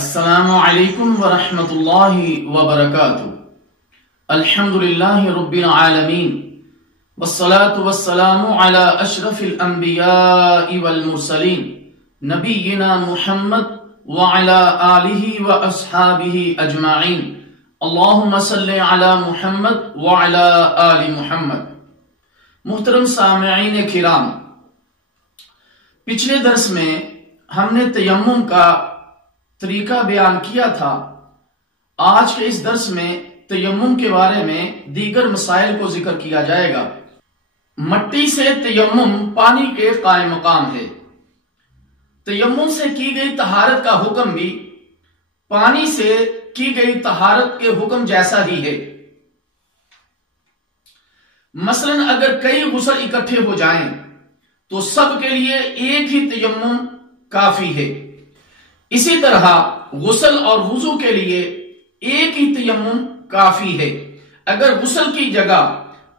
السلام علیکم ورحمۃ اللہ وبرکاتہ۔ الحمدللہ رب العالمین والصلاة والسلام علی اشرف الانبیاء والمرسلین نبینا محمد وعلی آلہ واصحابہ اجمعین۔ اللہم صلی علی محمد وعلی آل محمد۔ محترم سامعین کرام، پچھلے درس میں ہم نے تیمم کا طریقہ بیان کیا تھا۔ آج کے اس درس میں تیمم کے بارے میں دیگر مسائل کو ذکر کیا جائے گا۔ مٹی سے تیمم پانی کے قائم مقام ہے۔ تیمم سے کی گئی طہارت کا حکم بھی پانی سے کی گئی طہارت کے حکم جیسا ہی ہے۔ مثلا اگر کئی غسل اکٹھے ہو جائیں تو سب کے لیے ایک ہی تیمم کافی ہے۔ اسی طرح غسل اور وضو کے لیے ایک ہی تیمم کافی ہے۔ اگر غسل کی جگہ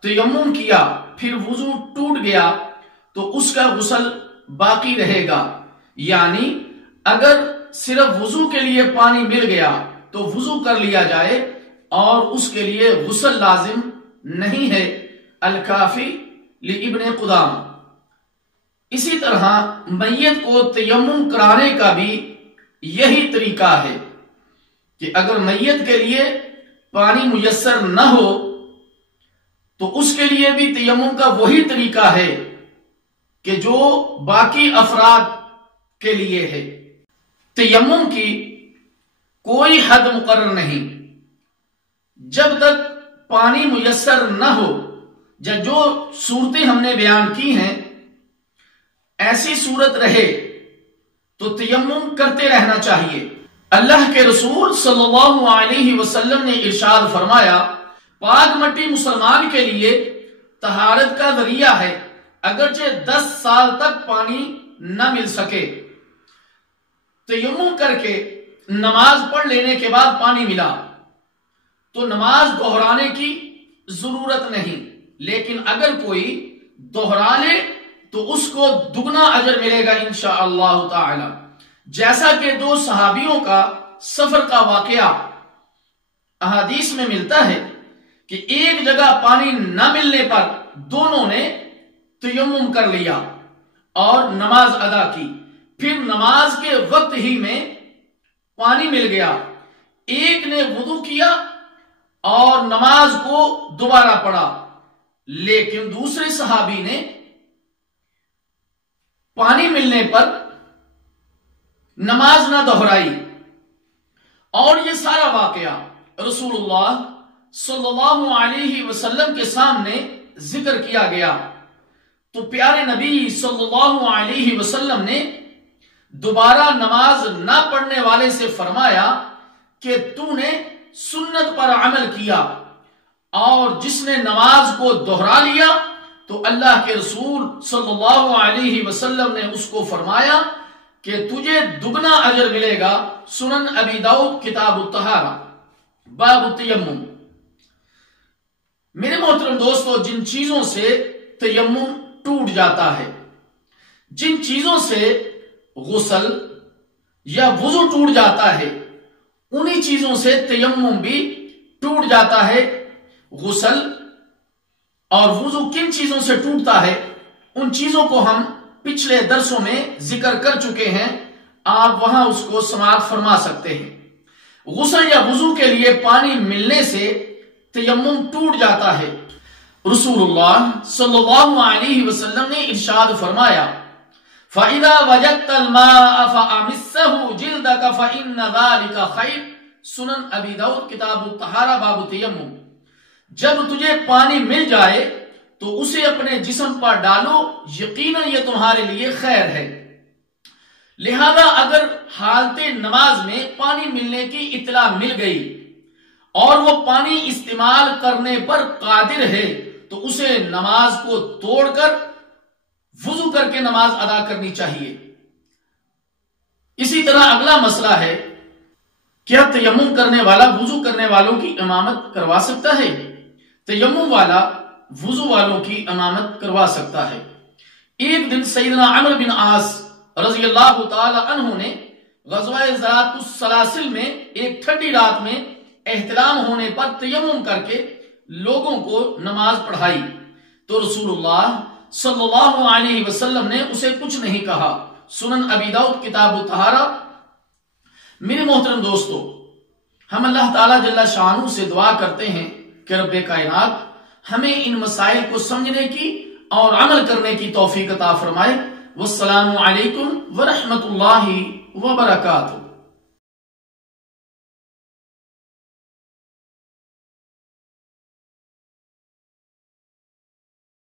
تیمم کیا پھر وضو ٹوٹ گیا تو اس کا غسل باقی رہے گا، یعنی اگر صرف وضو کے لیے پانی مل گیا تو وضو کر لیا جائے اور اس کے لیے غسل لازم نہیں ہے۔ الکافی لابن قدامہ۔ اسی طرح میت کو تیمم کرانے کا بھی یہی طریقہ ہے کہ اگر میت کے لیے پانی میسر نہ ہو تو اس کے لیے بھی تیمم کا وہی طریقہ ہے کہ جو باقی افراد کے لیے ہے۔ تیمم کی کوئی حد مقرر نہیں، جب تک پانی میسر نہ ہو۔ جو صورتیں ہم نے بیان کی ہیں ایسی صورت رہے تو تیمم کرتے رہنا چاہیے۔ اللہ کے رسول صلی اللہ علیہ وسلم نے ارشاد فرمایا، پاک مٹی مسلمان کے لیے طہارت کا ذریعہ ہے، اگرچہ 10 سال تک پانی نہ مل سکے۔ تیمم کر کے نماز پڑھ لینے کے بعد پانی ملا تو نماز دہرانے کی ضرورت نہیں، لیکن اگر کوئی دہرا لے تو اس کو دگنا اجر ملے گا انشاءاللہ تعالی۔ جیسا کہ 2 صحابیوں کا سفر کا واقعہ احادیث میں ملتا ہے کہ ایک جگہ پانی نہ ملنے پر دونوں نے تیمم کر لیا اور نماز ادا کی۔ پھر نماز کے وقت ہی میں پانی مل گیا، ایک نے وضو کیا اور نماز کو دوبارہ پڑھا، لیکن دوسرے صحابی نے پانی ملنے پر نماز نہ دہرائی۔ اور یہ سارا واقعہ رسول اللہ صلی اللہ علیہ وسلم کے سامنے ذکر کیا گیا تو پیارے نبی صلی اللہ علیہ وسلم نے دوبارہ نماز نہ پڑھنے والے سے فرمایا کہ تو نے سنت پر عمل کیا، اور جس نے نماز کو دہرا لیا تو اللہ کے رسول صلی اللہ علیہ وسلم نے اس کو فرمایا کہ تجھے دگنا اجر ملے گا۔ سنن ابی داؤد کتاب الطہارہ باب التیمم۔ میرے محترم دوستو، جن چیزوں سے تیمم ٹوٹ جاتا ہے، جن چیزوں سے غسل یا وضو ٹوٹ جاتا ہے، انہی چیزوں سے تیمم بھی ٹوٹ جاتا ہے۔ غسل اور وضو کن چیزوں سے ٹوٹتا ہے ان چیزوں کو ہم پچھلے درسوں میں ذکر کر چکے ہیں، آپ وہاں اس کو سماعت فرما سکتے ہیں۔ غسل یا وضو کے لیے پانی ملنے سے تیمم ٹوٹ جاتا ہے۔ رسول اللہ صلی اللہ علیہ وسلم نے ارشاد فرمایا، فَإِذَا وَجَدْتَ الْمَاءَ فَأَمِسَّهُ جِلْدَكَ فَإِنَّ ذَلِكَ خَيْرٌ۔ سنن ابی داؤد کتاب الطہارہ باب التیمم۔ جب تجھے پانی مل جائے تو اسے اپنے جسم پر ڈالو، یقیناً یہ تمہارے لیے خیر ہے۔ لہذا اگر حالت نماز میں پانی ملنے کی اطلاع مل گئی اور وہ پانی استعمال کرنے پر قادر ہے تو اسے نماز کو توڑ کر وضو کر کے نماز ادا کرنی چاہیے۔ اسی طرح اگلا مسئلہ ہے، کیا تیمم کرنے والا وضو کرنے والوں کی امامت کروا سکتا ہے؟ تیمم والا وضو والوں کی امامت کروا سکتا ہے۔ ایک دن سیدنا عمرو بن عاص رضی اللہ تعالی عنہ نے غزوہ ذات السلاسل میں ایک ٹھنڈی رات میں احتلام ہونے پر تیمم کر کے لوگوں کو نماز پڑھائی تو رسول اللہ صلی اللہ علیہ وسلم نے اسے کچھ نہیں کہا۔ سنن ابی داؤد کتاب الطہارہ۔ میرے محترم دوستو، ہم اللہ تعالیٰ جل شانہ سے دعا کرتے ہیں کہ رب کائنات ہمیں ان مسائل کو سمجھنے کی اور عمل کرنے کی توفیق عطا فرمائے۔ والسلام علیکم ورحمۃ اللہ وبرکاتہ۔